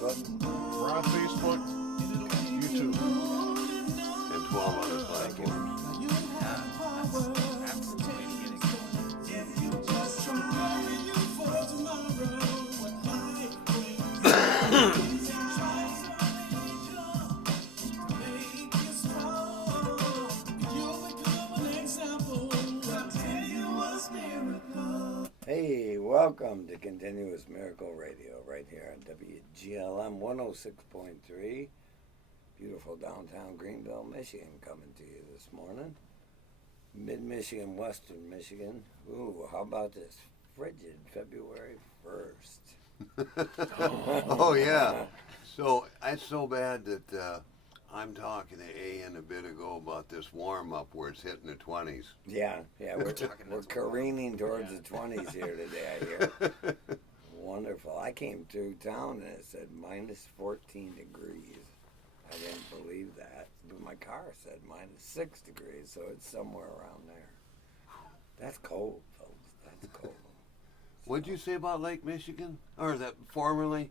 Facebook. We're on Facebook, YouTube, and 12 other platforms. That's the way to get it. Hey, welcome to Continuous Miracle Radio right here on WGLM 106.3. Beautiful downtown Greenville, Michigan coming to you this morning. Mid-Michigan, Western Michigan. Ooh, how about this? Frigid February 1st. Oh, yeah. So it's so bad that I'm talking to Ayan a bit ago about this warm-up where it's hitting the 20s. Yeah, we're careening towards the 20s here today, I hear. Wonderful. I came through town and it said minus 14 degrees. I didn't believe that. But my car said minus 6 degrees, so it's somewhere around there. That's cold, folks. That's cold. What'd you say about Lake Michigan? Or that formerly?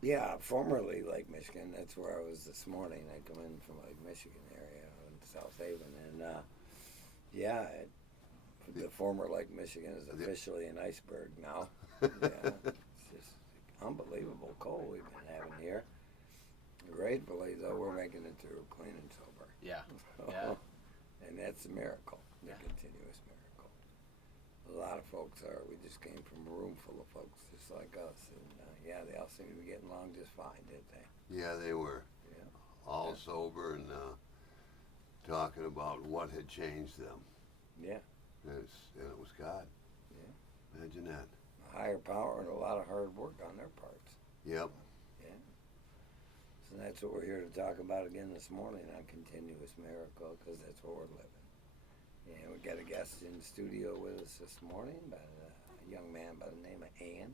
Yeah, formerly Lake Michigan. That's where I was this morning. I come in from Lake Michigan area in South Haven. And, the former Lake Michigan is officially an iceberg now. Yeah, it's just unbelievable cold we've been having here. Gratefully, though, we're making it through clean and sober. Yeah. Yeah. And that's a miracle, the continuous miracle. A lot of folks are. We just came from a room full of folks just like us. And, they all seem to be getting along just fine, didn't they? Yeah, they were. Yeah. All sober and talking about what had changed them. Yeah. And it was God. Yeah. Imagine that. A higher power and a lot of hard work on their parts. Yep. Yeah. So that's what we're here to talk about again this morning on Continuous Miracle, because that's what we're living. And we got a guest in the studio with us this morning, by a young man by the name of Ayan,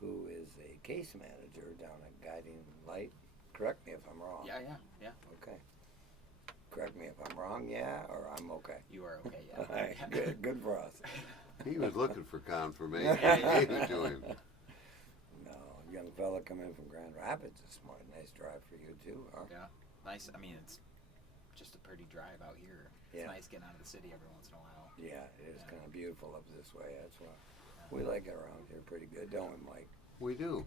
who is a case manager down at Guiding Light. Correct me if I'm wrong. Yeah. Okay. Correct me if I'm wrong, or I'm okay. You are okay, yeah. All right, good for us. He was looking for confirmation. He gave it to him. No, young fella coming in from Grand Rapids this morning. Nice drive for you too, huh? Yeah. Nice. I mean, it's just a pretty drive out here. It's nice getting out of the city every once in a while. Yeah, it is kind of beautiful up this way. That's why we like it around here pretty good, don't we, Mike? We do.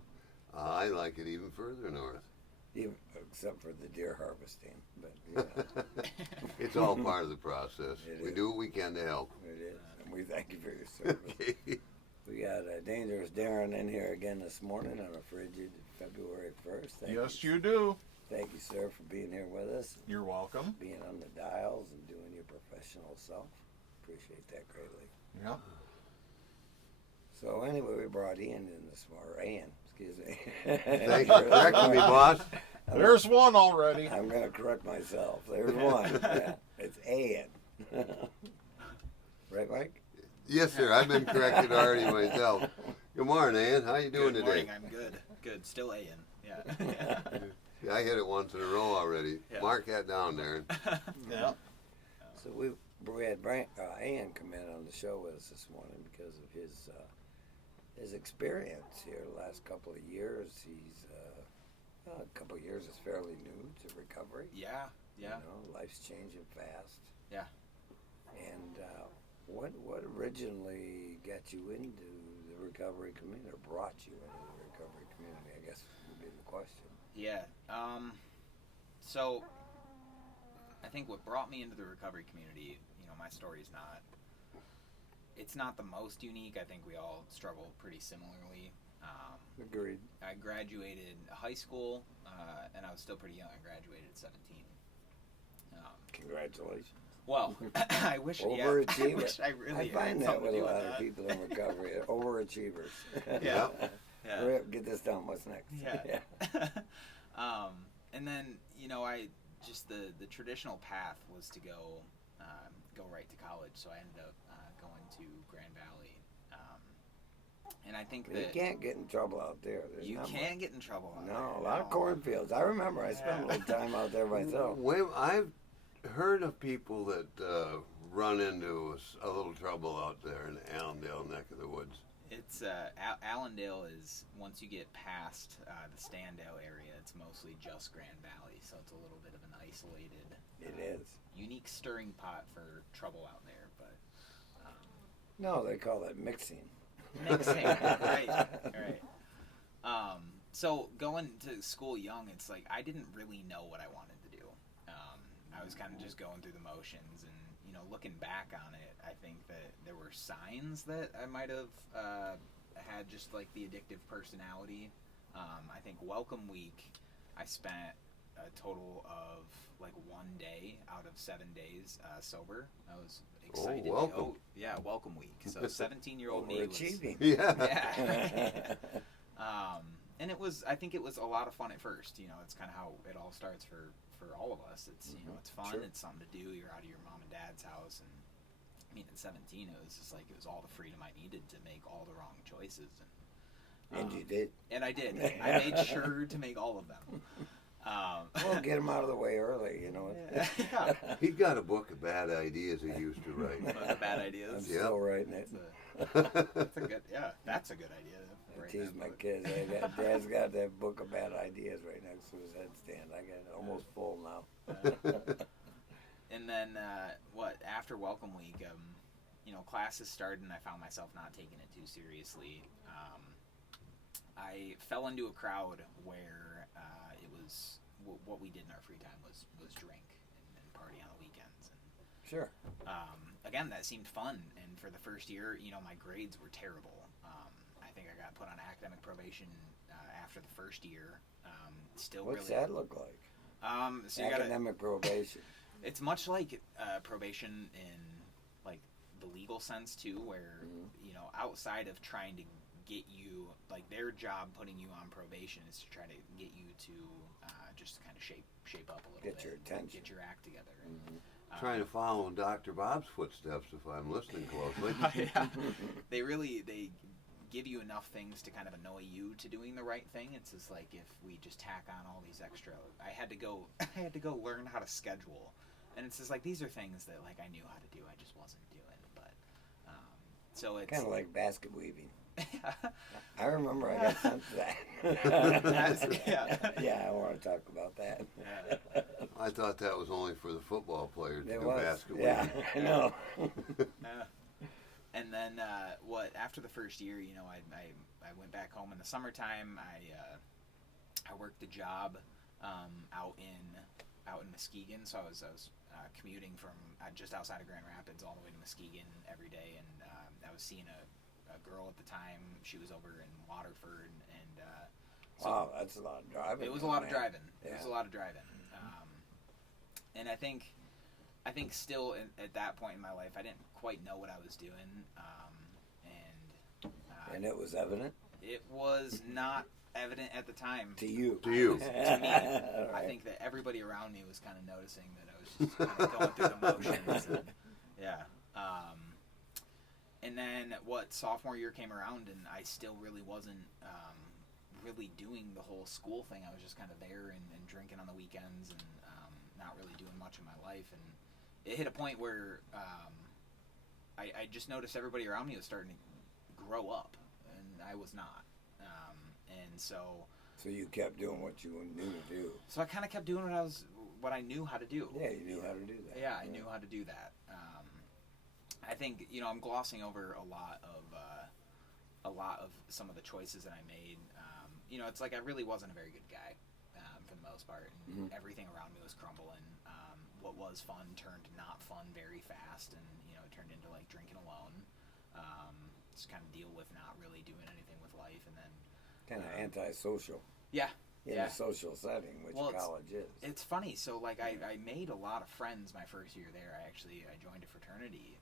I like it even further north. Even, except for the deer harvesting, but It's all part of the process. We is. do what we can to help. It is, and we thank you for your service. Okay. We got Dangerous Darren in here again this morning on a frigid February 1st. yes, you do. Thank you, sir, for being here with us, You're welcome. being on the dials and doing your professional self. Appreciate that greatly. Yeah. So anyway, we brought Ian in this morning. Ayan, excuse me. Thanks for correcting me, boss. There's one already. I'm going to correct myself. There's one. Yeah, it's Ayan. Right, Mike? Yes, sir. I've been corrected already myself. Good morning, Ann. How you doing Good today? morning. I'm good. Good. Still Ayan. Yeah. Yeah, I hit it once in a row already. Yeah. Mark that down there. Yeah. So we had Ayan come in on the show with us this morning because of his experience here the last couple of years. He's a couple of years is fairly new to recovery. Yeah. You know, life's changing fast. Yeah. And what originally got you into the recovery community, or brought you into the recovery community, I guess would be the question. Yeah. So I think what brought me into the recovery community, my story's it's not the most unique. I think we all struggle pretty similarly. Agreed. I graduated high school, and I was still pretty young. I graduated at 17. Congratulations. Well, I wish. Overachievers. I wish I really. I find had that with a something to do lot of that. people in recovery, overachievers. Yeah. Hurry up, get this done. What's next? Yeah. And then I just the traditional path was to go right to college. So I ended up going to Grand Valley. And I think that you can't get in trouble out there. There's you not can't much. get in trouble out there. No, a lot of cornfields. I remember I spent a little time out there myself. Well, I've heard of people that run into a little trouble out there in the Allendale neck of the woods. It's Allendale is, once you get past the Standout area, it's mostly just Grand Valley, so it's a little bit of an isolated, It is. unique stirring pot for trouble out there. But No, they call it mixing. mixing, right. So going to school young, it's like I didn't really know what I wanted to do. I was kind of just going through the motions, and looking back on it, I think that there were signs that I might have had just like the addictive personality. I think Welcome Week, I spent a total of like 1 day out of 7 days sober. I was excited. welcome. Yeah, Welcome Week. So 17-year-old me was. Overachieving. Yeah. And I think it was a lot of fun at first. It's kind of how it all starts for all of us. It's it's fun. Sure. It's something to do. You're out of your mom and dad's house, and I mean, at 17, it was just like it was all the freedom I needed to make all the wrong choices. And you did. And I did. I made sure to make all of them. Well, get them out of the way early, Yeah. He's got a book of bad ideas he used to write. One of the bad I'm ideas. still writing it. That's a good. Yeah, that's a good idea. I Write tease that my book. kids. Dad's got that book of bad ideas right next to his headstand. I got it almost full now. And then after Welcome Week, classes started, and I found myself not taking it too seriously. I fell into a crowd where it was what we did in our free time was drink and party on the weekends. And, Sure. again, that seemed fun, and for the first year, my grades were terrible. I think I got put on academic probation after the first year. Still What's really. that look like? So you gotta, Academic probation. it's much like probation in like the legal sense too, where outside of trying to get you, like, their job putting you on probation is to try to get you to just kind of shape up a little Get bit, your attention. get your act together. Trying to follow in Dr. Bob's footsteps if I'm listening closely. Yeah. They give you enough things to kind of annoy you to doing the right thing. It's just like if we just tack on all these extra. I had to go learn how to schedule, and it's just like these are things that like I knew how to do. I just wasn't doing. But so it's Kind of like basket weaving. I remember I got sent to that. Yeah, I want to talk about that. Yeah. I thought that was only for the football players to It do was. basketball. Yeah, I know. And then after the first year, I went back home in the summertime. I worked a job out in Muskegon, so I was commuting from just outside of Grand Rapids all the way to Muskegon every day, and I was seeing a girl at the time. She was over in Waterford, and so Wow, that's a lot of driving. it was a lot of man. driving. It Yeah. was a lot of driving. And I think still at that point in my life, I didn't quite know what I was doing, And it was evident it was not evident at the time. to you. To you. To me, I Right. think that everybody around me was kind of noticing that I was just kind of going through the motions. And, yeah. And then sophomore year came around, and I still really wasn't really doing the whole school thing. I was just kind of there and drinking on the weekends and not really doing much in my life. And it hit a point where I just noticed everybody around me was starting to grow up, and I was not. And so you kept doing what you knew to do. I kind of kept doing what I knew how to do. Yeah, you knew how to do that. Yeah, I knew how to do that. I think I'm glossing over a lot of some of the choices that I made. It's like I really wasn't a very good guy for the most part, and everything around me was crumbling. What was fun turned to not fun very fast, and it turned into like drinking alone. Just kind of deal with not really doing anything with life, and then Kind of antisocial yeah. in a social setting, which college is. It's funny. So, like, I made a lot of friends my first year there. I joined a fraternity.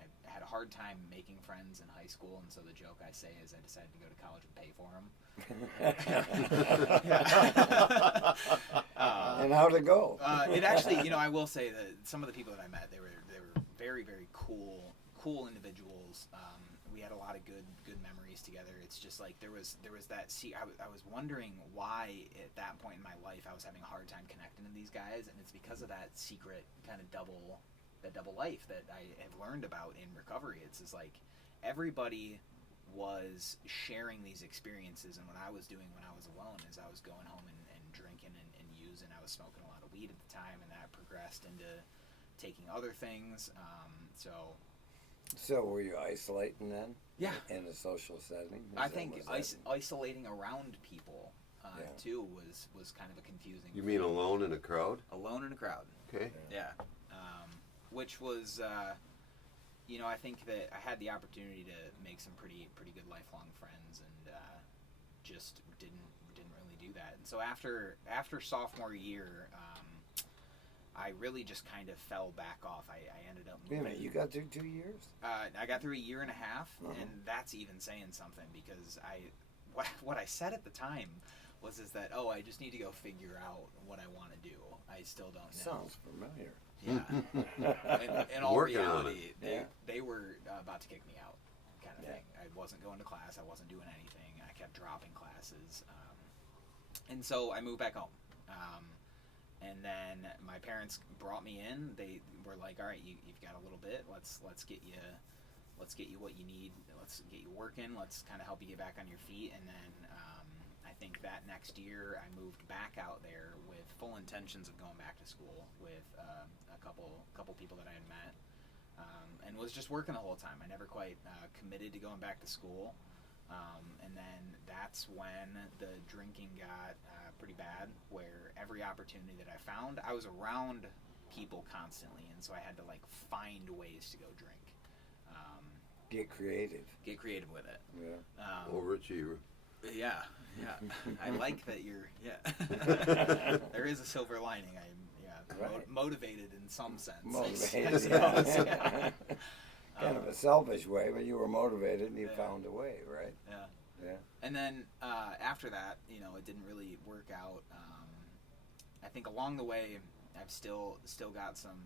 I had a hard time making friends in high school, and so the joke I say is I decided to go to college and pay for them. And how'd it go? It actually, I will say that some of the people that I met, they were very, very cool individuals. We had a lot of good memories together. It's just like there was that. I was wondering why at that point in my life I was having a hard time connecting to these guys, and it's because of that secret kind of double life that I have learned about in recovery. It's just like everybody was sharing these experiences. And what I was doing when I was alone is I was going home and drinking and using. I was smoking a lot of weed at the time, and that progressed into taking other things. So were you isolating then? Yeah. In a social setting? I think isolating around people too was kind of a confusing. You mean alone in a crowd? Alone in a crowd. Okay. Yeah. Which was, I think that I had the opportunity to make some pretty good lifelong friends, and just didn't really do that. And so after sophomore year, I really just kind of fell back off. I ended up moving. Wait a minute, you got through 2 years? I got through a year and a half, Uh-huh. and that's even saying something, because what I said at the time was that I just need to go figure out what I want to do. I still don't know. Sounds familiar. Yeah. In all Working on reality, it. they were about to kick me out, kind of Yeah. thing. I wasn't going to class. I wasn't doing anything. I kept dropping classes, and so I moved back home. And then my parents brought me in. They were like, "All right, you've got a little bit. Let's get you what you need. Let's get you working. Let's kind of help you get back on your feet." And then I think that next year I moved back out there with full intentions of going back to school with a couple people that I had met, and was just working the whole time. I never quite committed to going back to school. And then that's when the drinking got pretty bad, where every opportunity that I found, I was around people constantly, and so I had to find ways to go drink. Get creative. Get creative with it. Yeah. Overachiever. Yeah. I like that you're. Yeah. There is a silver lining. I'm Right. motivated in some sense. Motivated. I suppose, yeah. Kind of a selfish way, but you were motivated and you found a way, right? Yeah. And then after that, it didn't really work out. I think along the way, I've still got some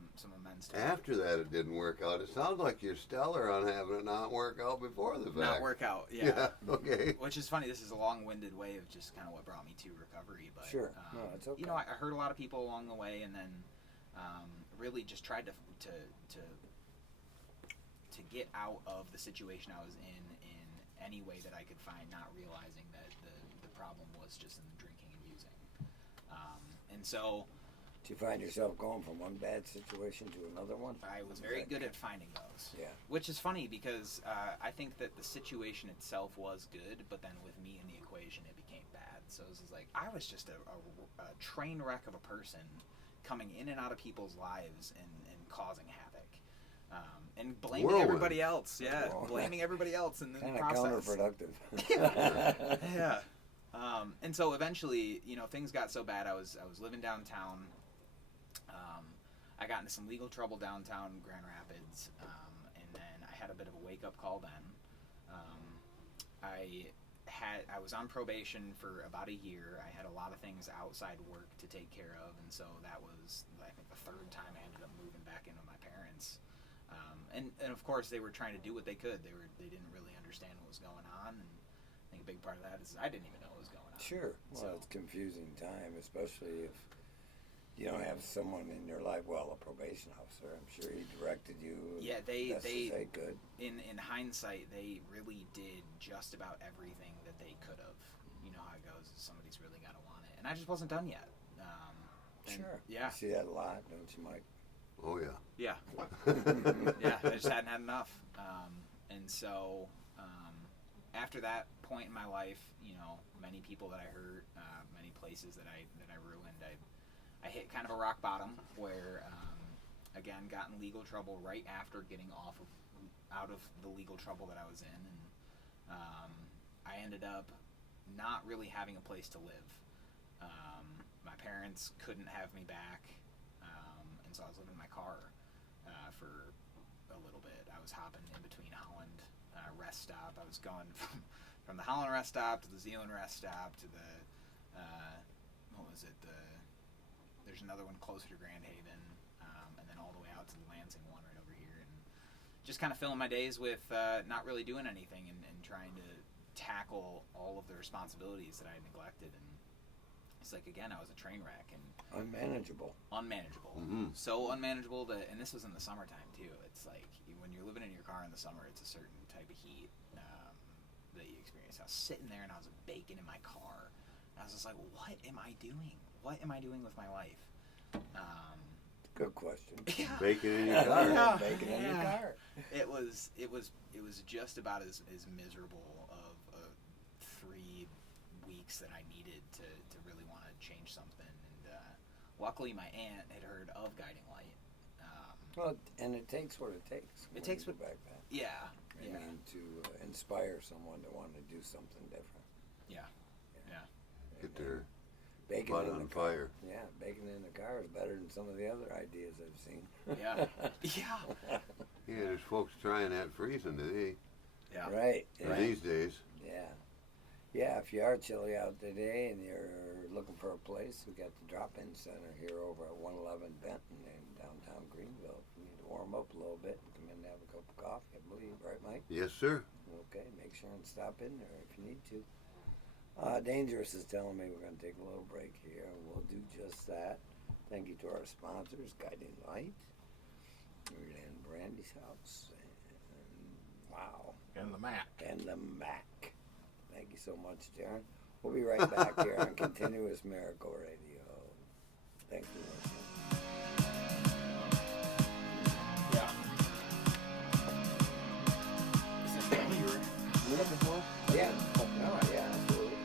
amends to After that, it didn't work out. It sounds like you're stellar on having it not work out before the fact. not work out. Yeah. Yeah. Okay. Which is funny. This is a long-winded way of just kind of what brought me to recovery. But Sure. No, it's okay. I heard a lot of people along the way, and then really just tried to get out of the situation I was in any way that I could find, not realizing that the problem was just in the drinking and using. And so Did you find yourself going from one bad situation to another one? I was very good at finding those. Yeah. Which is funny, because I think that the situation itself was good, but then with me in the equation, it became bad. So it was like, I was just a train wreck of a person coming in and out of people's lives and causing havoc. And blaming Whirlwind. everybody else. Yeah, Whirlwind. blaming everybody else in the Kind of process. counterproductive. Yeah. And so eventually, things got so bad. I was living downtown. I got into some legal trouble downtown Grand Rapids, and then I had a bit of a wake-up call then. I was on probation for about a year. I had a lot of things outside work to take care of, and so that was, I think, the third time I ended up moving back in with my parents. And of course, they were trying to do what they could. They didn't really understand what was going on, and I think a big part of that is I didn't even know what was going on. Sure. Well, So- it's a confusing time, especially if you don't have someone in your life. Well, a probation officer, I'm sure he directed you. Yeah, best as they could. In hindsight, they really did just about everything that they could have. You know how it goes. Somebody's really got to want it, and I just wasn't done yet. And Sure. Yeah. You see that a lot, don't you, Mike? Oh yeah. Yeah. Yeah. I just hadn't had enough. And so after that point in my life, many people that I hurt, many places that I ruined, I hit kind of a rock bottom where, again, got in legal trouble right after getting out of the legal trouble that I was in, and I ended up not really having a place to live. My parents couldn't have me back, and so I was living in my car for a little bit. I was hopping in between Holland rest stop. I was going from the Holland rest stop to the Zeeland rest stop to the there's another one closer to Grand Haven, and then all the way out to the Lansing one right over here, and just kind of filling my days with not really doing anything and trying to tackle all of the responsibilities that I had neglected. And it's like, again, I was a train wreck and Unmanageable. Mhm. So unmanageable that, and this was in the summertime too. It's like when you're living in your car in the summer, it's a certain type of heat. that you experienced. I was sitting there and I was baking in my car. And I was just like, what am I doing? What am I doing with my life? Good question. Yeah. Bacon in your car. Yeah. Bacon in your car. It was just about as miserable of 3 weeks that I needed to really want to change something. And luckily, my aunt had heard of Guiding Light. Well, and it takes what it takes. It takes what what. back then. Yeah. I Yeah. mean, to inspire someone to want to do something different. Yeah. Yeah. Get their Bacon butt in on the car. fire. Yeah, bacon in the car is better than some of the other ideas I've seen. Yeah. Yeah. Yeah, there's folks trying that freezing today. Yeah. Right. Or Yeah. these days. Yeah. Yeah, if you are chilly out today and you're looking for a place, we got the drop-in center here over at 111 Benton in downtown Greenville. If you need to warm up a little bit and come in and have a cup of coffee, I believe, right, Mike? Yes, sir. Okay, make sure and stop in there if you need to. Dangerous is telling me we're going to take a little break here, and we'll do just that. Thank you to our sponsors, Guiding Light, and Brandy's House, and wow, And the Mac. and the Mac. Thank you so much, Darren. We'll be right back here on Continuous Miracle Radio. Thanks for listening. Yeah. Is that what you were looking for? Yeah, no, yeah, absolutely.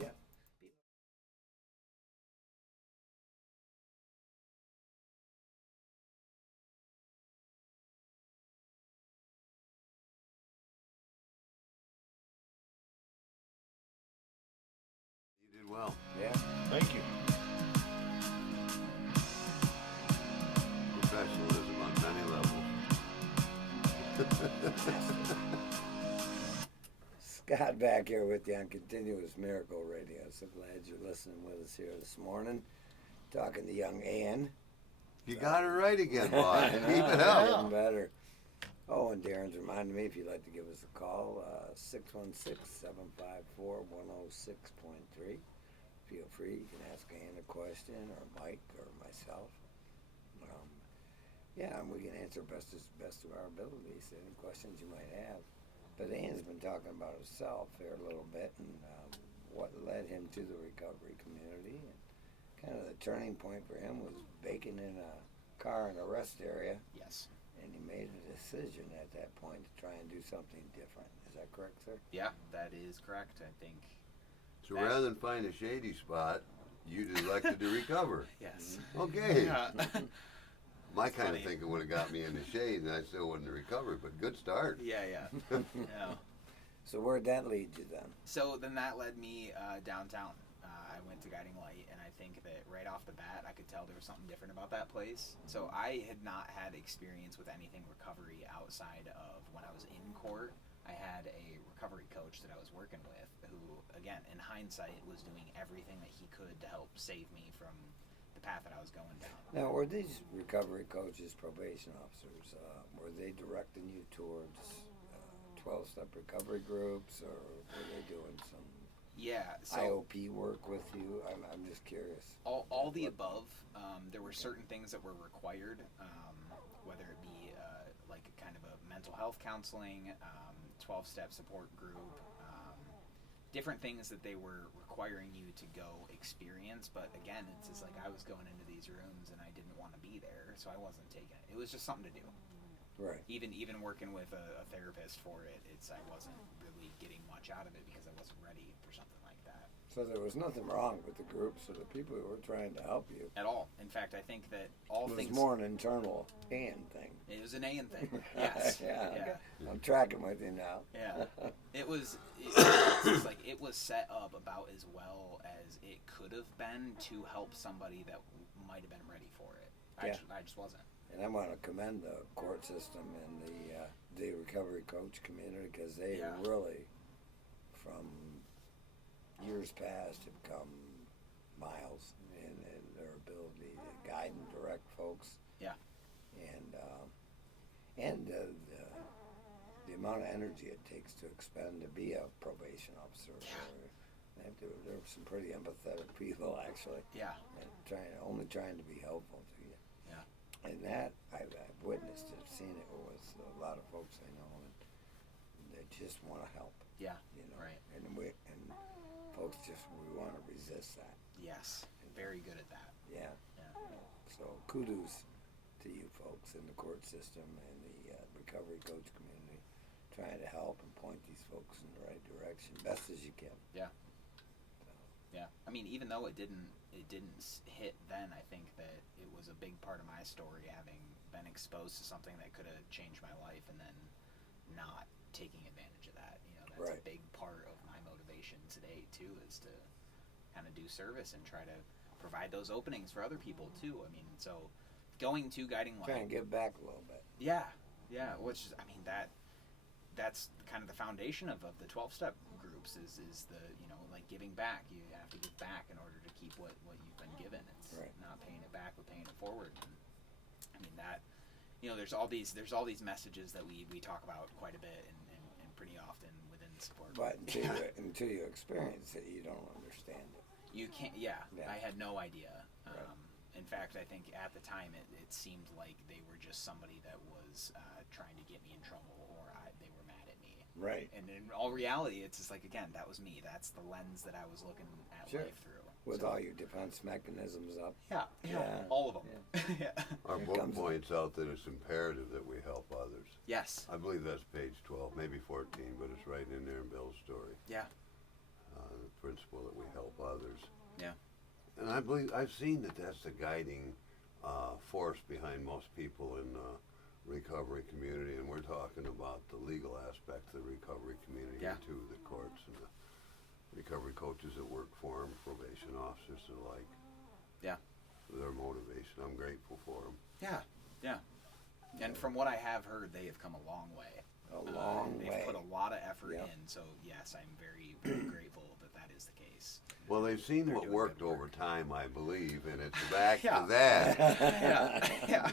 Yeah. You did well. Yeah. Thank you. Professionalism on many levels. Scott back here with you on Continuous Miracle Radio. So glad you're listening with us here this morning. Talking to young Ayan. You got it right again, boss. Keep it up. Getting better. Oh, and Darren's reminded me if you'd like to give us a call, 616-754-106.3. Feel free. You can ask Ayan a question, or Mike, or myself. Yeah, and we can answer best to our abilities, any questions you might have. But Ayan's been talking about himself here a little bit and what led him to the recovery community. And kind of the turning point for him was baking in a car in a rest area. Yes. And he made a decision at that point to try and do something different. Is that correct, sir? Yeah, that is correct. I think. So rather than find a shady spot, you elected to recover. Yes. Okay. Yeah. My kind funny. of thinking would have got me in the shade, and I still wouldn't have recovered. But good start. Yeah. Yeah. So where'd that lead you then? So then that led me downtown. I went to Guiding Light, and I think that right off the bat, I could tell there was something different about that place. So I had not had experience with anything recovery outside of when I was in court. I had a recovery coach that I was working with who, again, in hindsight, was doing everything that he could to help save me from the path that I was going down. Now, were these recovery coaches, probation officers, were they directing you towards 12-step recovery groups, or were they doing some Yeah. So IOP work with you? I'm just curious. all the above. There were certain things that were required, whether it be like a kind of a mental health counseling, 12-step support group, different things that they were requiring you to go experience. But again, it's just like I was going into these rooms and I didn't want to be there, so I wasn't taking it. It was just something to do. Right. Even working with a therapist for it, I wasn't really getting much out of it because I wasn't ready for something like that So there was nothing wrong with the groups or the people who were trying to help you. at all. In fact, I think that all It was things. more an internal Ayan thing. It was an Ayan thing. Yes. Yeah, Yeah. okay. I'm tracking with you now. Yeah. It was like it was set up about as well as it could have been to help somebody that might have been ready for it. Yeah. I just wasn't. And I want to commend the court system and the recovery coach community, because they Yeah. really, from years past, have come miles in their ability to guide and direct folks. Yeah. And the amount of energy it takes to expend to be a probation officer. There were some pretty empathetic people, actually, Yeah. and only trying to be helpful to you. Yeah. And that I've witnessed it, seen it with a lot of folks I know, and they just want to help. Yeah. You know, Right. and folks we want to resist that. Yes. Very good at that. Yeah. Yeah. So kudos to you folks in the court system and the recovery coach community, trying to help and point these folks in the right direction best as you can. Yeah. Yeah. I mean, even though it didn't hit then, I think that it was a big part of my story, having been exposed to something that could have changed my life, and then not taking advantage of that. You know, that's Right. a big part of my motivation today too, is to kind of do service and try to provide those openings for other people too. I mean, so going to Guiding Light. Try and give back a little bit. Yeah, yeah. Which is, I mean, that's kind of the foundation of the 12-step groups is the, you know, like giving back. You have to give back in order to keep what you've been given. It's Right. not paying it back, but paying it forward. And, I mean, that, you know, there's all these messages that we talk about quite a bit and pretty often within support. But until you experience it, you don't understand it. You can't. Yeah, Yeah. I had no idea. Right. In fact, I think at the time it seemed like they were just somebody that was trying to get me in trouble, or they were mad at me. Right. And in all reality, it's just like, again, that was me. That's the lens that I was looking at Sure. life through. With So- all your defense mechanisms up. Yeah, Yeah. all of them. Yeah. Our It book comes- points out that it's imperative that we help others. Yes. I believe that's page 12, maybe 14, but it's right in there in Bill's story. Yeah. The principle that we help others. Yeah. And I believe I've seen that that's the guiding force behind most people in the recovery community, and we're talking about the legal aspect of the recovery community Yeah. too, the courts and the recovery coaches that work for them, probation officers and the like. Yeah. Their motivation, I'm grateful for them. Yeah. Yeah. And from what I have heard, they have come a long way. A long they've way. put a lot of effort Yeah. in. So yes, I'm very, very grateful that is the case. Well, they've seen They're what doing worked good work. over time, I believe, and it's back Yeah. to that. Yeah. Yeah.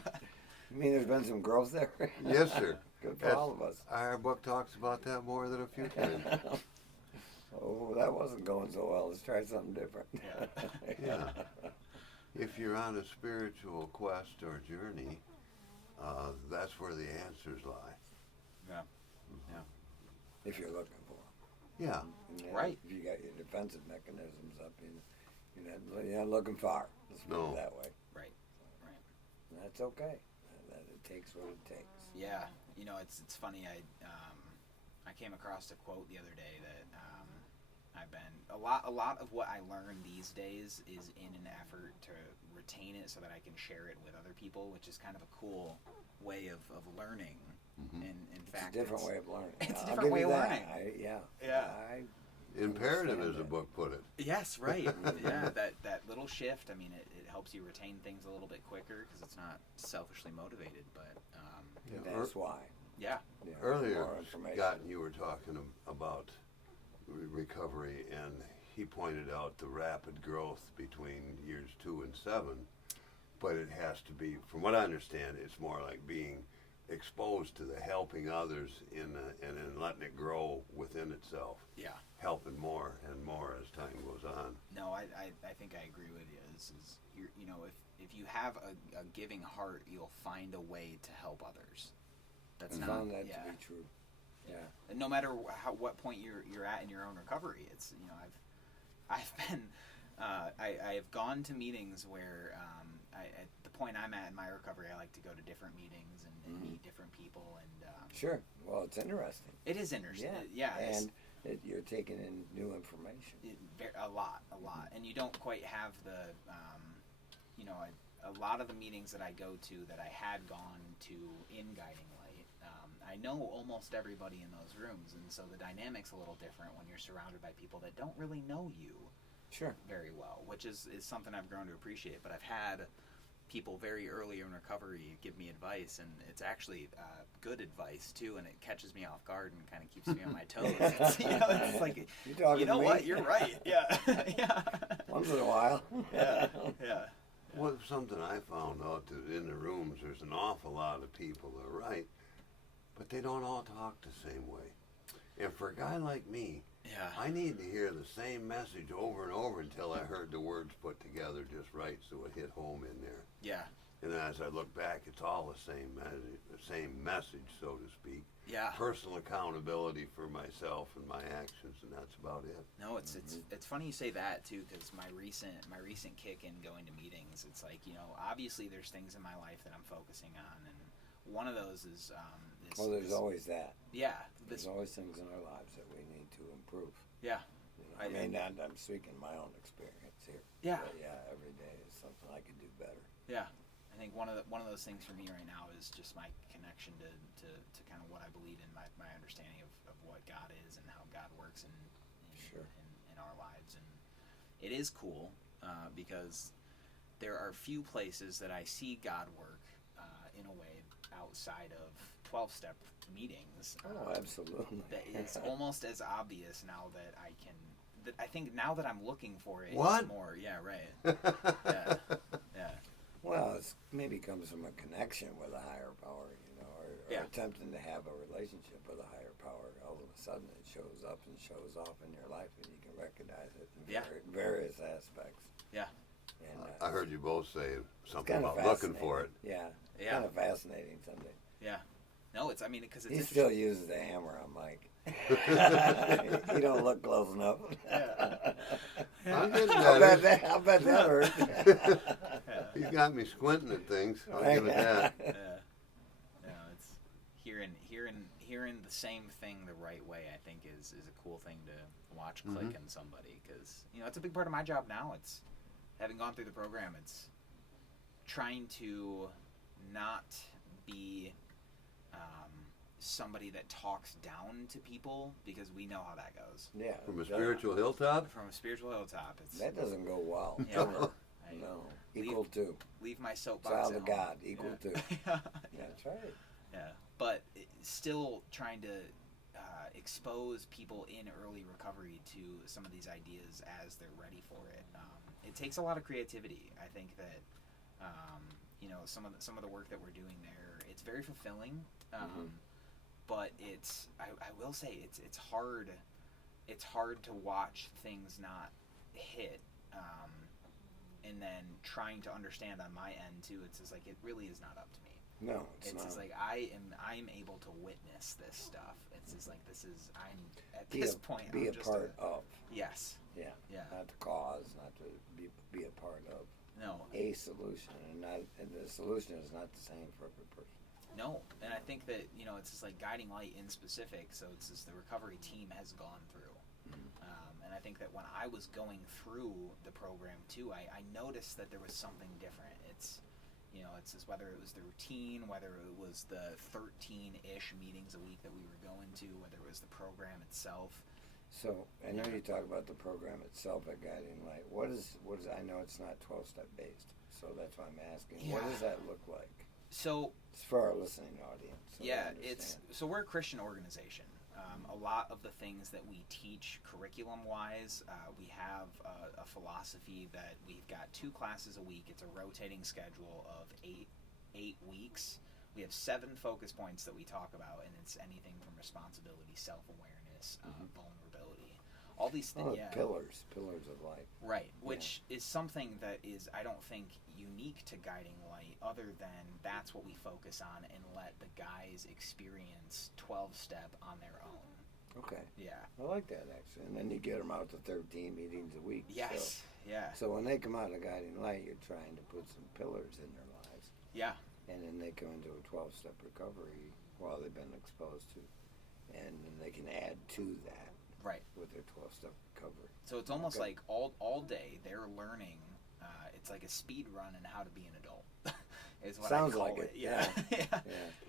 You mean there's been some growth there? Yes, sir. Good for That's- all of us. Our book talks about that more than a few times. Oh, that wasn't going so well. Let's try something different. Yeah. Yeah. If you're on a spiritual quest or journey, that's where the answers lie. Yeah. If you're looking for 'em. Yeah. And then Right. If you got your defensive mechanisms up, you're not looking far. Let's put No. it that way. Right. And that's okay. That it takes what it takes. Yeah, you know, it's funny. I came across a quote the other day that I've been a lot of what I learn these days is in an effort to retain it so that I can share it with other people, which is kind of a cool way of learning. Mhm. In It's fact, a different way of learning. it's a I'll different give way you of that. learning. Yeah. Imperative, understand as the that. book put it. Yes, right. Yeah, that little shift. I mean, it helps you retain things a little bit quicker because it's not selfishly motivated. But That's why. yeah, Yeah, Earlier, more information. Scott, you were talking about recovery, and he pointed out the rapid growth between years 2 and 7. But it has to be, from what I understand, it's more like being exposed to the helping others and then letting it grow within itself, yeah. helping more and more as time goes on. No, I think I agree with you. Is you know, if you have a giving heart, you'll find a way to help others. That's I not found that yeah. to be true. Yeah. And no matter what point you're at in your own recovery, it's, you know, I've been I have gone to meetings where at the point I'm at in my recovery, I like to go to different meetings and meet different people, and Sure. Well, it's interesting. it is interesting. Yeah. It's- And you're taking in new information. a lot, and you don't quite have the, you know, a lot of the meetings that I go to that I had gone to in Guiding Light, I know almost everybody in those rooms, and so the dynamic's a little different when you're surrounded by people that don't really know you Sure. very well, which is something I've grown to appreciate. But I've had people very early in recovery give me advice, and it's actually good advice too, and it catches me off guard and kind of keeps me on my toes. It's, you know, it's like, You talking you know to me? what, you're right. Yeah. Yeah. Once in a while. Yeah. Yeah. Well, something I found out that in the rooms, there's an awful lot of people that are right, but they don't all talk the same way. And for a guy like me, Yeah. I need to hear the same message over and over until I heard the words put together just right, so it hit home in there. Yeah. And as I look back, it's all the same message, so to speak. Yeah. Personal accountability for myself and my actions, and that's about it. No, it's funny you say that too, because my recent kick in going to meetings, it's like, you know, obviously there's things in my life that I'm focusing on, and one of those is Well, there's always that. Yeah. There's always things in our lives that we need to improve. Yeah. You know, I mean, I'm speaking my own experience here. Yeah. But yeah, every day is something I could do better. Yeah. I think one of those things for me right now is just my connection to kind of what I believe in, my understanding of what God is and how God works in our lives. And it is cool because there are few places that I see God work in a way outside of 12-step meetings. Oh, absolutely. That it's almost as obvious now that I can. I think now that I'm looking for it, What? it's more. Yeah, right. Yeah. Well, it maybe comes from a connection with a higher power, you know, or Yeah. attempting to have a relationship with a higher power. All of a sudden, it shows up and shows off in your life, and you can recognize it in various aspects. Yeah. And, I heard you both say something kinda about looking for it. Yeah. It's Yeah. kind of fascinating someday. Yeah. No, it's. I mean, because it's. He still uses the hammer on Mike. He don't look close enough. I'm getting I'll at bet it. that hurt. He's got me squinting at things. I'll give it that. Yeah. No, it's hearing the same thing the right way. I think is a cool thing to watch click in somebody, because you know it's a big part of my job now. It's having gone through the program. It's trying to not be somebody that talks down to people, because we know how that goes. Yeah. From a spiritual hilltop? From a spiritual hilltop, it's That doesn't go well. Yeah. I No. Equal to. leave my soapbox Child at of home. God. Equal Yeah. to. Yeah. That's right. Yeah, but still trying to expose people in early recovery to some of these ideas as they're ready for it. It takes a lot of creativity. I think that you know, some of the work that we're doing there, it's very fulfilling. But it's I will say it's hard. It's hard to watch things not hit. And then trying to understand on my end too. It's just like it really is not up to me. No, it's not. Just like I'm able to witness this stuff. It's just like I'm at this point. Be I'm a just part of. Yes. Yeah. Yeah. Not the cause, not to be a part of No. a solution, and the solution is not the same for every person. No. And I think that you know it's just like guiding light in specific. So it's just the recovery team has gone through. And I think that when I was going through the program too, I noticed that there was something different. It's, you know, it's just whether it was the routine, whether it was the 13-ish meetings a week that we were going to, whether it was the program itself. So I know you talk about the program itself at Guiding Light. What is? I know it's not 12-step based, so that's why I'm asking. What Yeah. does that look like? So It's for our listening audience. So they yeah, understand. we're a Christian organization. A lot of the things that we teach curriculum-wise, we have a philosophy that we've got 2 classes a week. It's a rotating schedule of 8 weeks. We have 7 focus points that we talk about, and it's anything from responsibility, self-awareness, vulnerability, all these things. Oh, pillars of life. Right, which is something that is, I don't think, unique to Guiding Light, other than that's what we focus on and let the guys experience 12-step on their own. Okay. Yeah. I like that, actually. And then you get them out to 13 meetings a week. Yes. Yeah. So when they come out of Guiding Light, you're trying to put some pillars in their lives. Yeah. And then they come into a 12-step recovery while they've been exposed to. And then they can add to that. Right. With their 12-step recovery. So it's almost Okay. like all day they're learning. It's like a speed run in how to be an adult. Is what Sounds I call like it. Yeah. Yeah.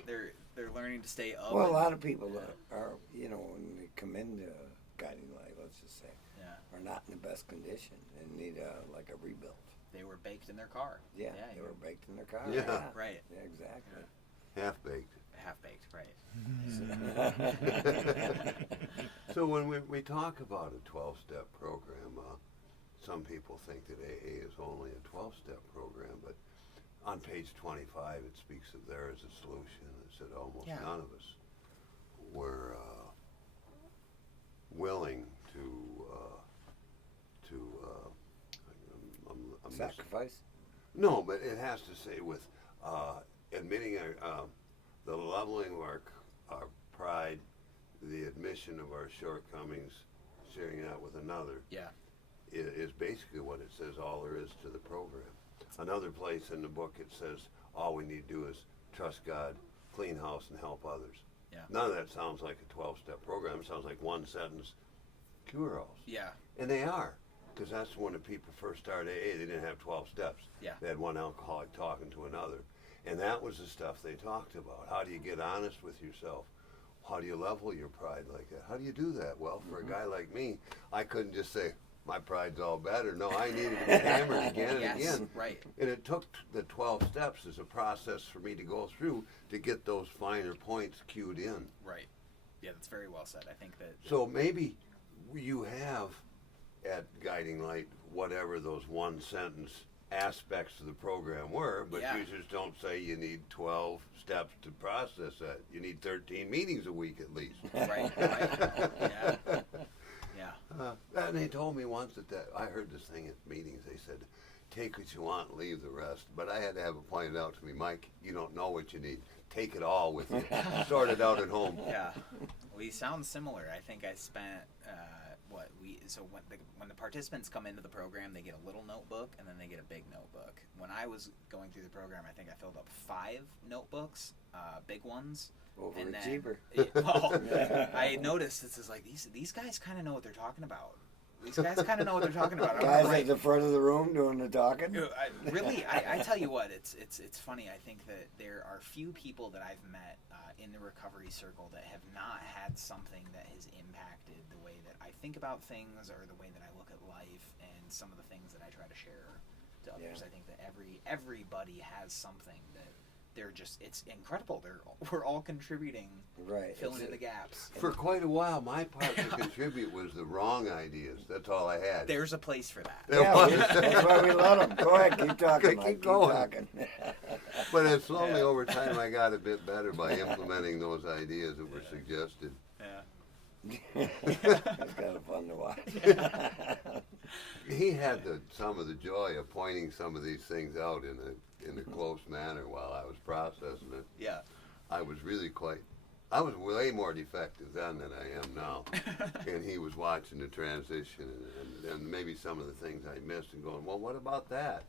They're learning to stay up. Well, a and- lot of people are, you know, when they come into Guiding Light, let's just say, Yeah. are not in the best condition and need like a rebuild. They were baked in their car. Yeah, Yeah, they you were baked in their car. Yeah. Right. Yeah, exactly. Half baked. Half baked. Right. So when we talk about a 12-step program, some people think that AA is only a 12-step program, but on page 25 it speaks of there as a solution. It said almost Yeah. none of us were willing to I'm missing- Sacrifice? No, but it has to say with admitting the leveling of our pride, the admission of our shortcomings, sharing that with another. Yeah. Is basically what it says all there is to the program. Another place in the book it says all we need to do is trust God, clean house, and help others. Yeah. None of that sounds like a 12-step program. It sounds like one sentence cure-alls. Yeah. And they are, because that's when the people first started AA. They didn't have 12 steps. Yeah. They had one alcoholic talking to another. And that was the stuff they talked about. How do you get honest with yourself? How do you level your pride like that? How do you do that? Well, for a guy like me, I couldn't just say, my pride's all better. No, I needed to be hammered again and Yes, again. right. And it took the 12 steps as a process for me to go through to get those finer points cued in. Right. Yeah, that's very well said. I think that. So maybe you have at Guiding Light whatever those one sentence aspects of the program were, but Yeah. you just don't say you need 12 steps to process that. You need 13 meetings a week at least. Right. Yeah. Yeah. And they told me once that I heard this thing at meetings. They said, take what you want, leave the rest. But I had to have it pointed out to me, Mike, you don't know what you need. Take it all with you. Sort it out at home. Yeah, we sound similar. I think I spent when the participants come into the program, they get a little notebook and then they get a big notebook. When I was going through the program, I think I filled up 5 notebooks, big ones. Overachiever. I noticed this is like these guys kind of know what they're talking about. These guys kind of know what they're talking about. Guys at the front of the room doing the talking. I tell you what, it's funny. I think that there are few people that I've met in the recovery circle that have not had something that has impacted the way that I think about things or the way that I look at life and some of the things that I try to share to others. Yeah. I think that everybody has something that it's incredible. We're all contributing, Right. filling in the gaps. For quite a while, my part to contribute was the wrong ideas. That's all I had. There's a place for that. That's why we let them. Go ahead, keep talking, Keep Mike. Keep going. talking. But then slowly over time, I got a bit better by implementing those ideas that were suggested. Yeah. It's kind of fun to watch. He had some of the joy of pointing some of these things out in a close manner while I was processing it. Yeah. I was way more defective then than I am now. And he was watching the transition and maybe some of the things I missed and going, well, what about that?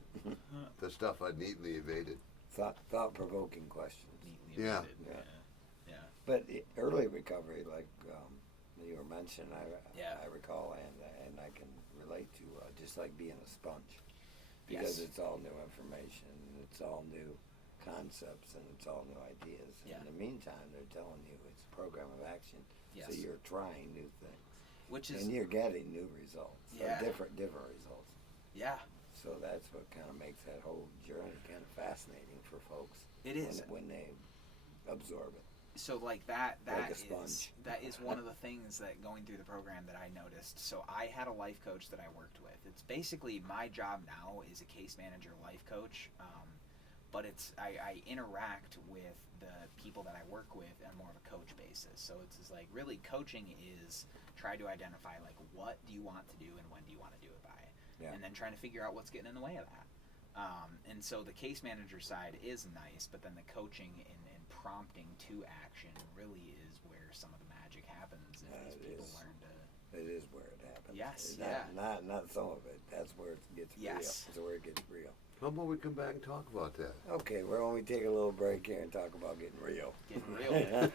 The stuff I'd neatly evaded. Thought-provoking questions. Neatly Yeah. edited. Yeah. Yeah. But early recovery, like you were mentioning, I recall, and I can relate to just like being a sponge, because Yes. it's all new information, it's all new concepts, and it's all new ideas. Yeah. In the meantime, they're telling you it's a program of action, Yes. so you're trying new things, Which is and you're getting new results, Yeah. or different results. yeah. So that's what kind of makes that whole journey kind of fascinating for folks. It is. when they absorb it. So like that Like a is sponge. that is one of the things that going through the program that I noticed. So I had a life coach that I worked with. It's basically my job now is a case manager life coach, but I interact with the people that I work with on more of a coach basis. So it's just like really coaching is try to identify like what do you want to do and when do you want to do it by, and then trying to figure out what's getting in the way of that. And so the case manager side is nice, but then the coaching and prompting to action really is where some of the magic happens. If these people learn to. It is where it happens. Yes, It's not some of it. That's where it gets real. Yes. That's where it gets real. How about we come back and talk about that? Okay, we're only take a little break here and talk about getting real. Getting real.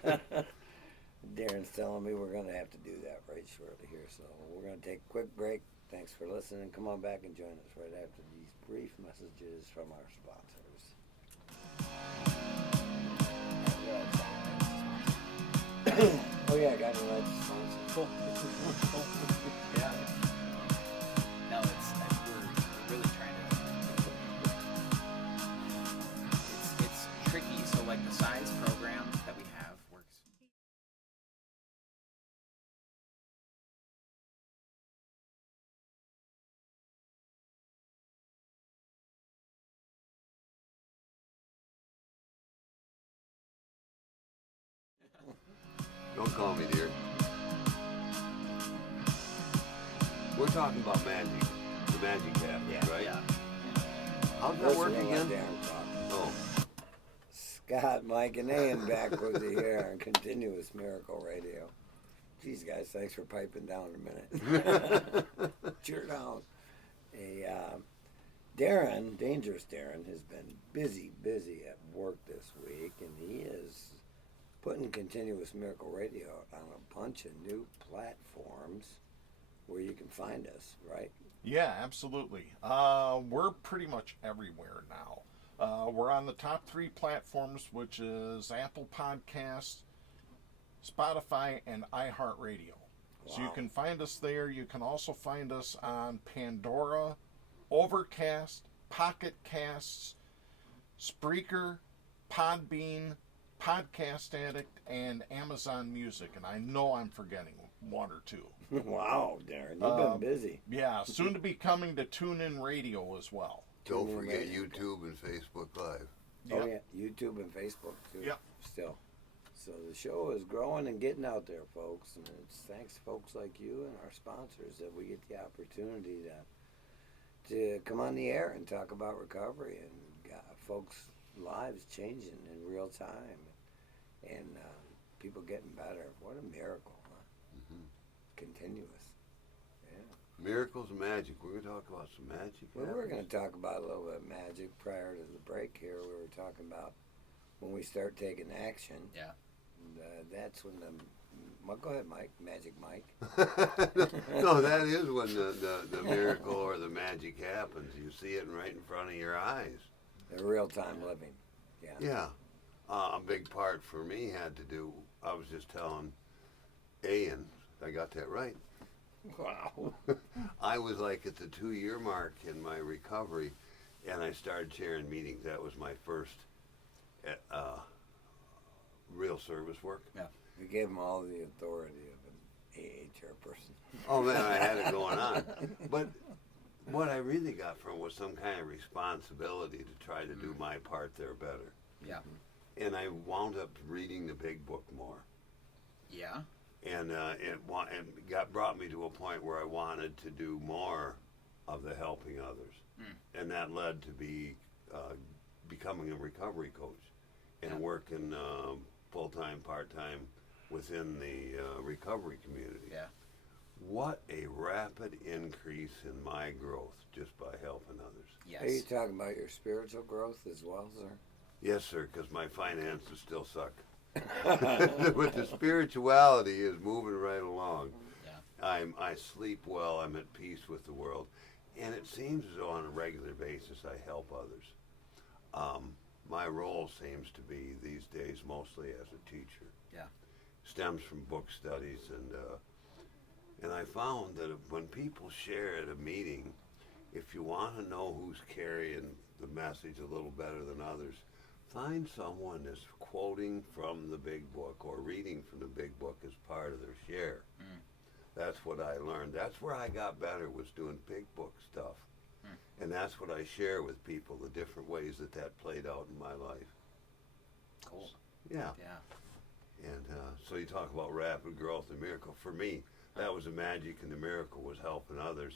Darren's telling me we're going to have to do that right shortly here, so we're going to take a quick break. Thanks for listening. Come on back and join us right after these brief messages from our sponsors. Oh yeah, I got it right to sponsor. Cool. Yeah. No, we're really trying to. It's tricky. So like the size program that we have works. Don't call me dear. We're talking about magic, the magic cabinet, right? Yeah. How's that First, work we're gonna let again? Darren talk. Oh, Got Mike and Ayan back with you here on Continuous Miracle Radio. Geez, guys, thanks for piping down a minute. Cheer down. Hey, Darren, Dangerous Darren, has been busy at work this week, and he is putting Continuous Miracle Radio on a bunch of new platforms where you can find us, right? Yeah, absolutely. We're pretty much everywhere now. We're on the top 3 platforms, which is Apple Podcasts, Spotify, and iHeartRadio. Wow. So you can find us there. You can also find us on Pandora, Overcast, Pocket Casts, Spreaker, Podbean, Podcast Addict, and Amazon Music. And I know I'm forgetting one or two. Wow, Darren, you've been busy. Yeah, soon to be coming to TuneIn Radio as well. Don't TuneIn forget Radio. YouTube and Facebook Live. Oh, Yep. yeah, YouTube and Facebook, too. Yep. Still. So the show is growing and getting out there, folks. And it's thanks to folks like you and our sponsors that we get the opportunity to come on the air and talk about recovery and folks' lives changing in real time and people getting better. What a miracle, huh? Mm-hmm. Continuous. Yeah. Miracles and magic. We're going to talk about some magic. Well, we're going to talk about a little bit of magic prior to the break here. We were talking about when we start taking action. Yeah. And, that's when well, go ahead, Mike. Magic Mike. No, that is when the miracle or the magic happens. You see it right in front of your eyes. The real-time living. Yeah. Yeah. A big part for me had to do, I was just telling Ayan, I got that right. Wow. I was like at the 2-year mark in my recovery, and I started chairing meetings. That was my first real service work. We gave him all the authority of an AA chairperson. Oh man, I had it going on. But what I really got from was some kind of responsibility to try to do my part there better. Yeah. And I wound up reading the big book more. Yeah. And it brought me to a point where I wanted to do more of the helping others. And that led to becoming a recovery coach and working full-time, part-time within the recovery community. Yeah. What a rapid increase in my growth just by helping others. Yes. Are you talking about your spiritual growth as well, sir? Yes, sir, because my finances still suck. But the spirituality is moving right along. Yeah. I sleep well. I'm at peace with the world. And it seems as though on a regular basis I help others. My role seems to be these days mostly as a teacher. Yeah. Stems from book studies and I found that when people share at a meeting, if you want to know who's carrying the message a little better than others, find someone that's quoting from the big book or reading from the big book as part of their share. That's what I learned. That's where I got better, was doing big book stuff. And that's what I share with people, the different ways that played out in my life. Cool. Yeah. Yeah. And so you talk about rapid growth and miracle. For me, that was the magic, and the miracle was helping others.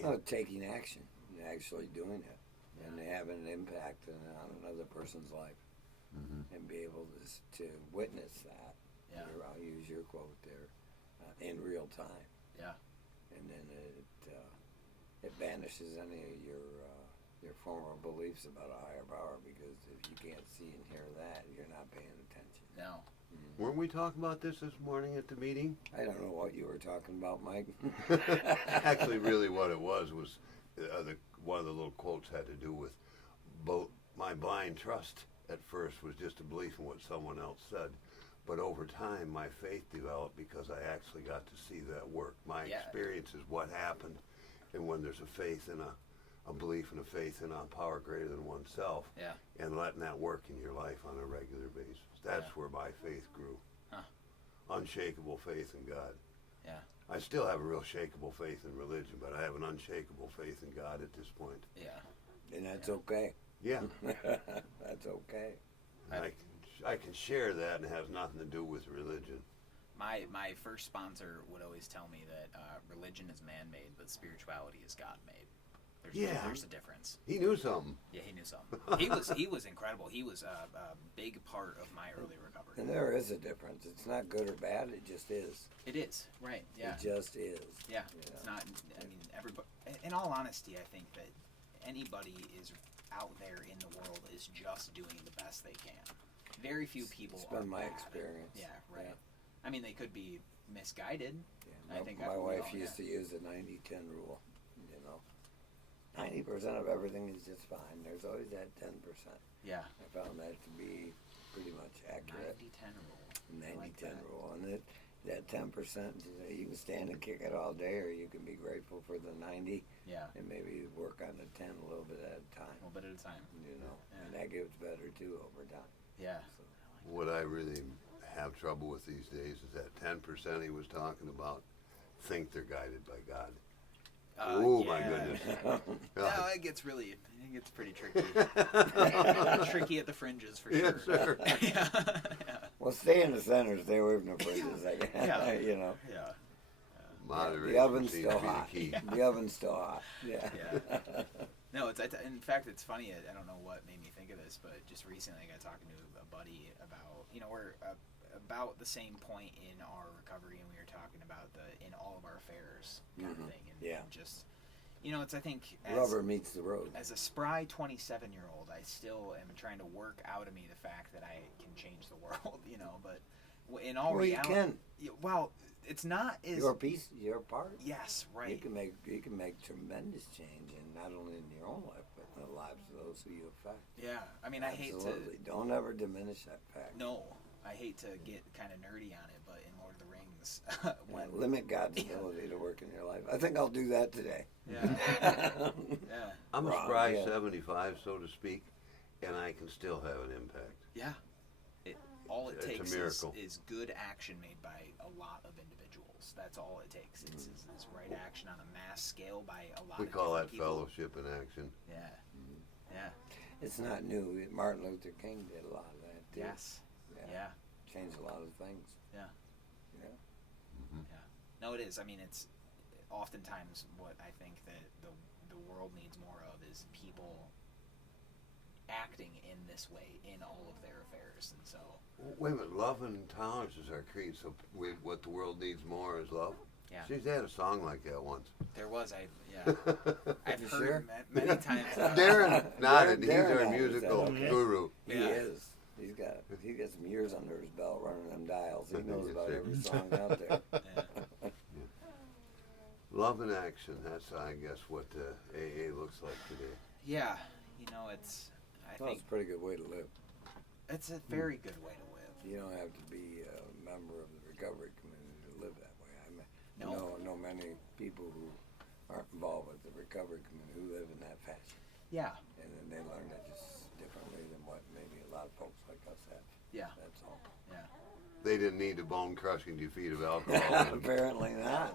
No, taking action, actually doing it, and having an impact on another person's life, and be able to witness that. Yeah. I'll use your quote there, in real time. Yeah. And then it banishes any of your former beliefs about a higher power, because if you can't see and hear that, you're not paying attention. No. Weren't we talking about this morning at the meeting? I don't know what you were talking about, Mike. Actually, really what it was one of the little quotes had to do with both my blind trust at first was just a belief in what someone else said. But over time, my faith developed because I actually got to see that work. My experience is what happened. And when there's a faith in a belief and a faith in a power greater than oneself, and letting that work in your life on a regular basis, that's where my faith grew. Unshakable faith in God. Yeah. I still have a real shakable faith in religion, but I have an unshakable faith in God at this point. Yeah. And that's okay. Yeah. That's okay. I can share that, and it has nothing to do with religion. My first sponsor would always tell me that religion is man-made, but spirituality is God-made. There's a difference. He knew something. Yeah, he knew something. He was incredible. He was a big part of my early recovery. And there is a difference. It's not good or bad. It just is. It is, right? Yeah. It just is. Yeah. It's not. I mean, everybody. In all honesty, I think that anybody is out there in the world is just doing the best they can. Very few people. It's been my bad. experience. Yeah. Right. Yeah. I mean, they could be misguided. Yeah, I think my we wife all- used to use the 90-10 rule. 90% of everything is just fine. There's always that 10%. Yeah. I found that to be pretty much accurate. 90-10 rule. 90-10 like that. rule. And that 10%, you can stand and kick it all day, or you can be grateful for the 90 Yeah. and maybe work on the 10 a little bit at a time. A little bit at a time. And that gets better too over time. Yeah. So, What I really have trouble with these days is that 10% he was talking about think they're guided by God. Oh my goodness. No, it gets pretty tricky. Tricky at the fringes for sure. Yes, sir. Yeah. well, stay in the center, stay away from the fridges. Yeah. Yeah. Moderation The oven's seems still to be the hot. key. The oven's still hot. Yeah. Yeah. No, in fact, it's funny. I don't know what made me think of this, but just recently I got talking to a buddy about, we're about the same point in our recovery, and we were talking about in all of our affairs kind of thing, and just, it's I think Rubber meets the road. as a spry 27-year-old, I still am trying to work out of me the fact that I can change the world, but in all reality, you can. Well, it's not as Your piece, your part. yes, right. You can make tremendous change, in not only in your own life, but in the lives of those who you affect. Yeah, I mean, I hate to. Absolutely. Don't ever diminish that fact. No, I hate to get kind of nerdy on it, but in Lord of the Rings, Limit God's ability to work in your life. I think I'll do that today. yeah, yeah, I'm a Wrong, spry yeah. 75, so to speak, and I can still have an impact. yeah. All it It's a takes miracle. is good action made by a lot of individuals. That's all it takes. It's right action on a mass scale by a lot We of call that different people. fellowship in action. Yeah, yeah, It's not new. Martin Luther King did a lot of that too. yes, yeah. Changed a lot of things. Yeah. Yeah. No, it is. I mean, it's oftentimes what I think that the world needs more of is people acting in this way in all of their affairs, and so Wait a minute, love and tolerance is our creed, so what the world needs more is love? yeah. She's had a song like that once. There was I've You heard sure? many times. Darren nodded. He's Darren our nodded, musical okay. guru. He Yeah. is. He got some years under his belt running them dials. He knows Yes, about sir. every song out there. Yeah. Love and action, that's, I guess, what AA looks like today. Yeah, it's. I Well, think it's a pretty good way to live. it's a very good way to live. You don't have to be a member of the recovery community to live that way. I No. know many people who aren't involved with the recovery community who live in that fashion. Yeah, And then they learn it just differently than what maybe a lot of folks like us have. yeah, That's all. yeah. They didn't need the bone-crushing defeat of alcohol. Apparently not.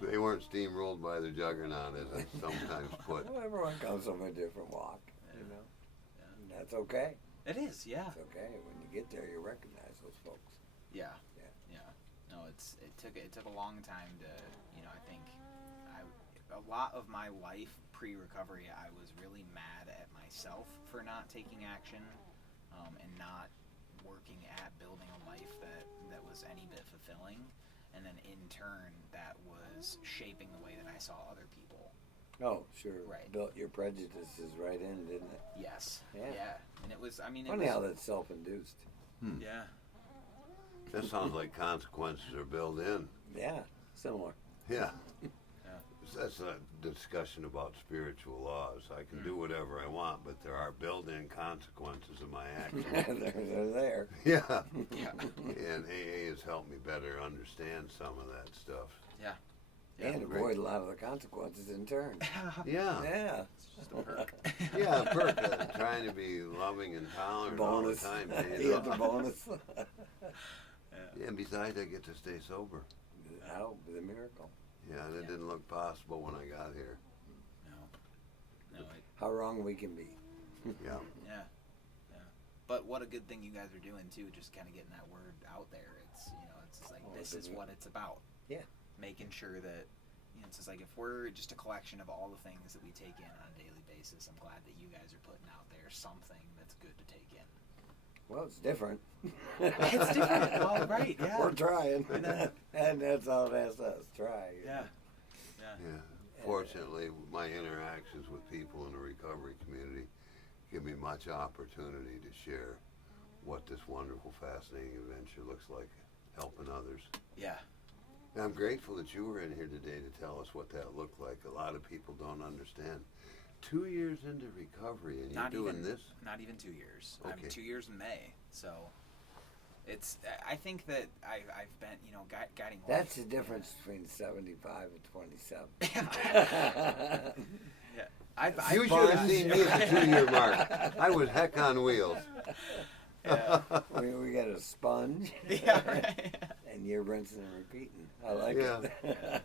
They weren't steamrolled by the juggernaut, as it's sometimes put. Well, everyone comes from a different walk, you know. And that's okay. It is. Yeah. It's okay. When you get there, you recognize those folks. Yeah. Yeah. Yeah. No, it took a long time to, I think a lot of my life pre-recovery, I was really mad at myself for not taking action, and not working at building a life that was any bit fulfilling. And then in turn, that was shaping the way that I saw other people. Oh, sure. Right. Built your prejudices right in, didn't it? Yes. Yeah. And it was, Funny how that's self-induced. Yeah. That sounds like consequences are built in. Yeah, similar. Yeah. That's a discussion about spiritual laws. I can do whatever I want, but there are built-in consequences of my actions. They're there. Yeah. Yeah. And AA has helped me better understand some of that stuff. Yeah. And avoid a lot of the consequences in turn. Yeah. Yeah. Just a perk. Yeah, perk. Trying to be loving and tolerant Bonus. all the time. He had the bonus. Yeah, and besides, I get to stay sober. Oh, the miracle. Yeah, and it didn't look possible when I got here. No. How wrong we can be. Yeah. Yeah. But what a good thing you guys are doing too, just kind of getting that word out there. It's, it's like, this is what it's about. Yeah. Making sure that, You know, it's just like if we're just a collection of all the things that we take in on a daily basis, I'm glad that you guys are putting out there something that's good to take in. Well, it's different. It's different. Well, right, yeah. We're trying. I know. And that's all that's us. Try. you know. Yeah. Fortunately, my interactions with people in the recovery community give me much opportunity to share what this wonderful, fascinating adventure looks like, helping others. Yeah. And I'm grateful that you were in here today to tell us what that looked like. A lot of people don't understand. 2 years into recovery and you're doing this? Not even 2 years. Okay. I'm 2 years in May, so it's. I think that I've been, you know, guiding. That's the difference between 75 and 27. Yeah. I've You should have seen me at the 2 year mark. I was heck on wheels. Yeah. we got a sponge. Yeah, right. And you're rinsing and repeating. I like Yeah. it.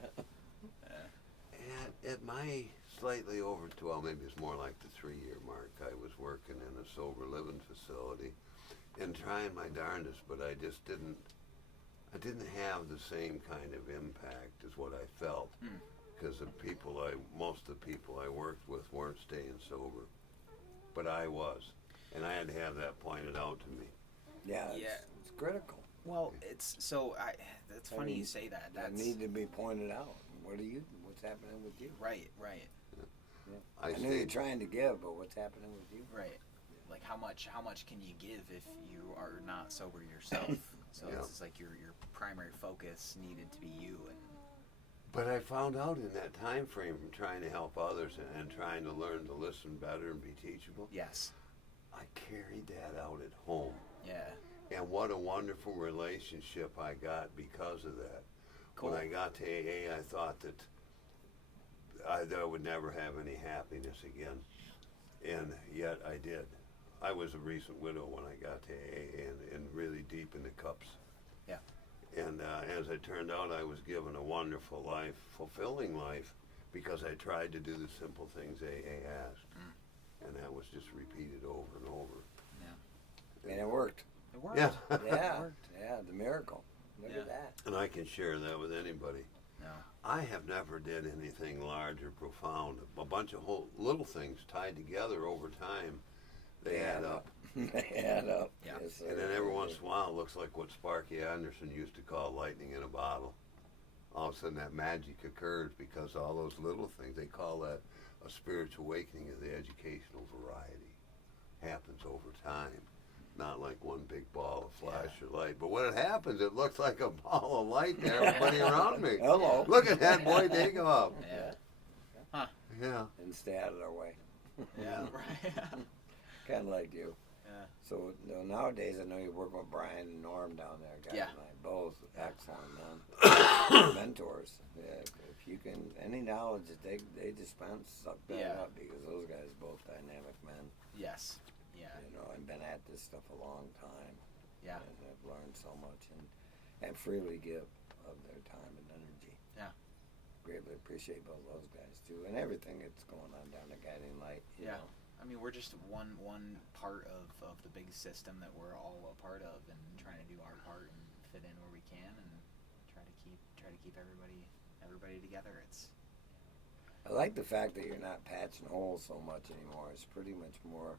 At my slightly over, well, maybe it's more like the 3 year mark, I was working in a sober living facility and trying my darndest, but I just didn't have the same kind of impact as what I felt. Because most of the people I worked with weren't staying sober, but I was, and I had to have that pointed out to me. Yeah, Yeah. it's critical. Well, it's so. That's funny you say that. That That's need to be pointed out. What's happening with you? right. Yeah. I I know you're stayed- trying to give, but what's happening with you? Right. Like how much can you give if you are not sober yourself? So Yeah. it's just like your primary focus needed to be you. And But I found out in that time frame from trying to help others and trying to learn to listen better and be teachable, yes. I carried that out at home. Yeah. And what a wonderful relationship I got because of that. Cool. When I got to AA, I thought that I would never have any happiness again. And yet I did. I was a recent widow when I got to AA and really deep in the cups. Yeah. And as it turned out, I was given a wonderful life, fulfilling life, because I tried to do the simple things AA asked. And that was just repeated over and over. And it worked. It worked. Yeah. Yeah, It worked. yeah, the miracle. Look Yeah. at that. And I can share that with anybody. No. I have never did anything large or profound. A bunch of little things tied together over time, they add up. They add up. Yeah. Yes, sir. And then every once in a while, it looks like what Sparky Anderson used to call lightning in a bottle. All of a sudden, that magic occurs because all those little things, they call that a spiritual awakening of the educational variety. Happens over time. Not like one big ball of flash or light. But when it happens, it looks like a ball of light to everybody around me. Hello. Look at that boy take off. Yeah. Yeah. And stay out of their way. Yeah. Right. Kind of like you. Yeah. So nowadays, I know you work with Brian and Norm down there. Guys Yeah. like both excellent man. Mentors. Yeah, if you can, any knowledge that they dispense, suck that Yeah. up, because those guys both dynamic men. Yes. Yeah. You know, and been at this stuff a long time. Yeah. And have learned so much and freely give of their time and energy. Yeah. Greatly appreciate both those guys too, and everything that's going on down the Guiding Light. You Yeah. know. I mean, we're just one part of the big system that we're all a part of, and trying to do our part and fit in where we can, and try to keep everybody together. It's I like the fact that you're not patching holes so much anymore. It's pretty much more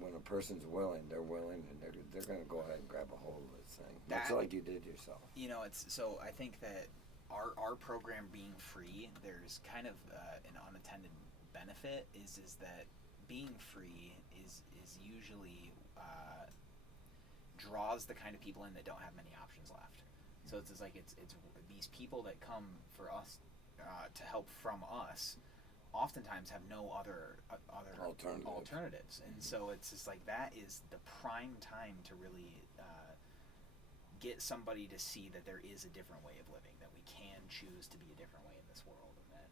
when a person's willing, they're willing, and they're going to go ahead and grab a hold of this thing, much That- like you did yourself. you know, it's so I think that our program being free, there's kind of an unattended benefit is that being free is usually draws the kind of people in that don't have many options left. So it's just like it's these people that come for us to help from us oftentimes have no other alternatives, and so it's just like that is the prime time to really get somebody to see that there is a different way of living, that we can choose to be a different way in this world, and that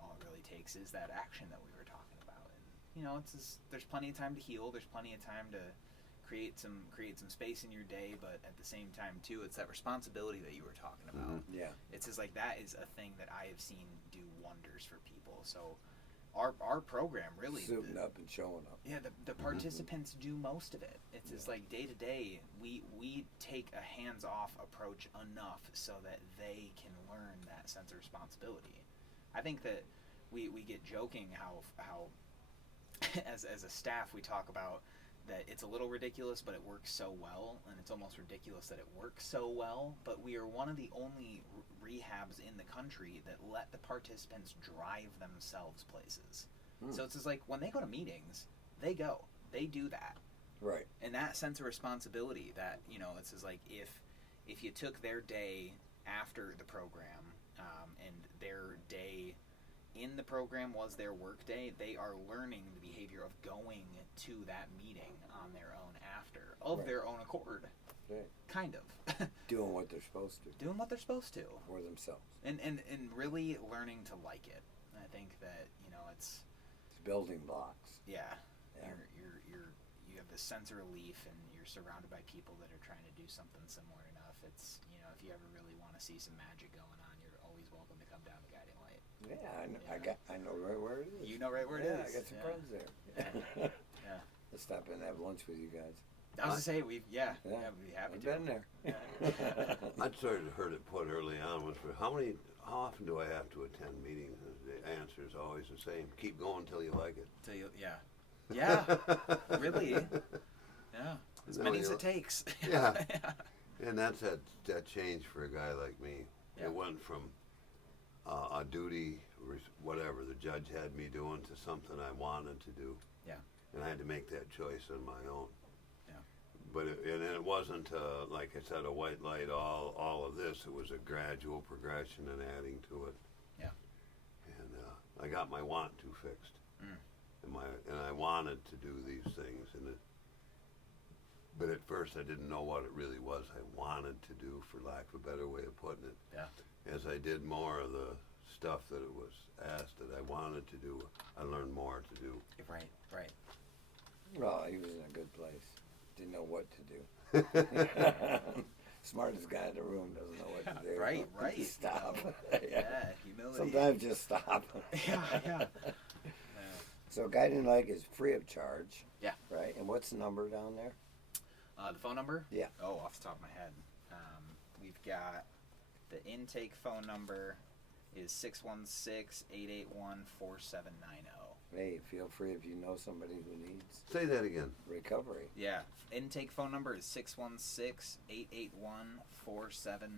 all it really takes is that action that we were talking about. And you know, it's just, there's plenty of time to heal, there's plenty of time to create some space in your day, but at the same time too, it's that responsibility that you were talking about. Yeah. It's just like that is a thing that I have seen do wonders for people. So our program really. Suiting up and showing up. Yeah, the participants do most of it. It's just like day to day, we take a hands-off approach enough so that they can learn that sense of responsibility. I think that we get joking how as a staff we talk about that it's a little ridiculous, but it works so well, and it's almost ridiculous that it works so well, but we are one of the only rehabs in the country that let the participants drive themselves places. So it's just like when they go to meetings, they do that. Right. And that sense of responsibility that, it's just like if you took their day after the program and their day in the program was their work day, they are learning the behavior of going to that meeting on their own after, of Right. their own accord. Right. Kind of. Doing what they're supposed to. Doing what they're supposed to. For themselves. And really learning to like it. And I think that, it's Building blocks. yeah. Yeah. You have this sense of relief, and you're surrounded by people that are trying to do something similar enough. It's, if you ever really want to see some magic going on, you're always welcome to come down to Guiding Light. Yeah, I know, Yeah. I know right where it is. You know right where it Yeah, is. I got some Yeah. friends there. Yeah. Let's stop in and have lunch with you guys. I was to say we'd be happy I've to. been there. I'd sort of heard it put early on was for how often do I have to attend meetings? The answer is always the same. Keep going till you like it. Yeah, really. Yeah, as No, many as you're- it takes. Yeah. And that's that change for a guy like me. Yeah. It went from a duty, whatever the judge had me doing, to something I wanted to do. Yeah. And I had to make that choice on my own. Yeah. But it wasn't, like I said, a white light, all of this. It was a gradual progression and adding to it. Yeah. And I got my want to fixed. And I wanted to do these things. But at first I didn't know what it really was I wanted to do, for lack of a better way of putting it. Yeah. As I did more of the stuff that it was asked that I wanted to do, I learned more to do. Right. Well, he was in a good place. Didn't know what to do. Smartest guy in the room doesn't know what to do. Right. Stop. Yeah, humility. Sometimes just stop. Yeah. So Guiding Light is free of charge. Yeah. Right. And what's the number down there? The phone number? Yeah. Oh, off the top of my head. We've got the intake phone number is 616-881-4790. Hey, feel free if you know somebody who needs Say that again. recovery. Yeah. Intake phone number is 616-881-4790.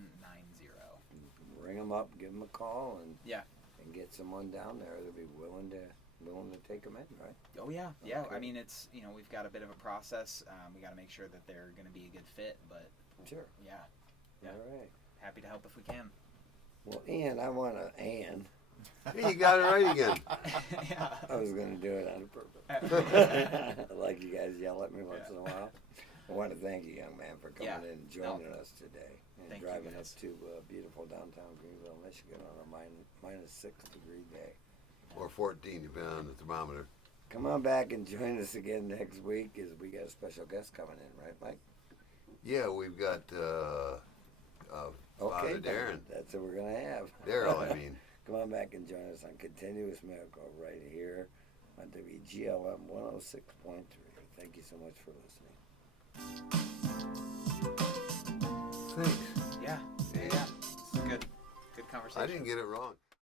Ring them up, give them a call, and Yeah. and get someone down there that'll be willing to take them in, right? Oh yeah, yeah. Okay. I mean, it's we've got a bit of a process. We got to make sure that they're going to be a good fit. But Sure. yeah, Yeah. All right. happy to help if we can. Well, Ian, I want to Ann. Hey, you got it right again. Yeah. I was going to do it on purpose. I like you guys yell at me once in a while. I want to thank you, young man, for coming in and joining us today and Thank you, driving guys. us to beautiful downtown Greenville, Michigan on a minus 6-degree day. Or 14, depending on the thermometer. Come on back and join us again next week, as we got a special guest coming in, right, Mike? Yeah, we've got Father then. Darren. That's what we're going to have. Daryl, I mean. Come on back and join us on Continuous Miracle right here on WGLM 106.3. Thank you so much for listening. Thanks. Yeah. It's good conversation. I didn't get it wrong.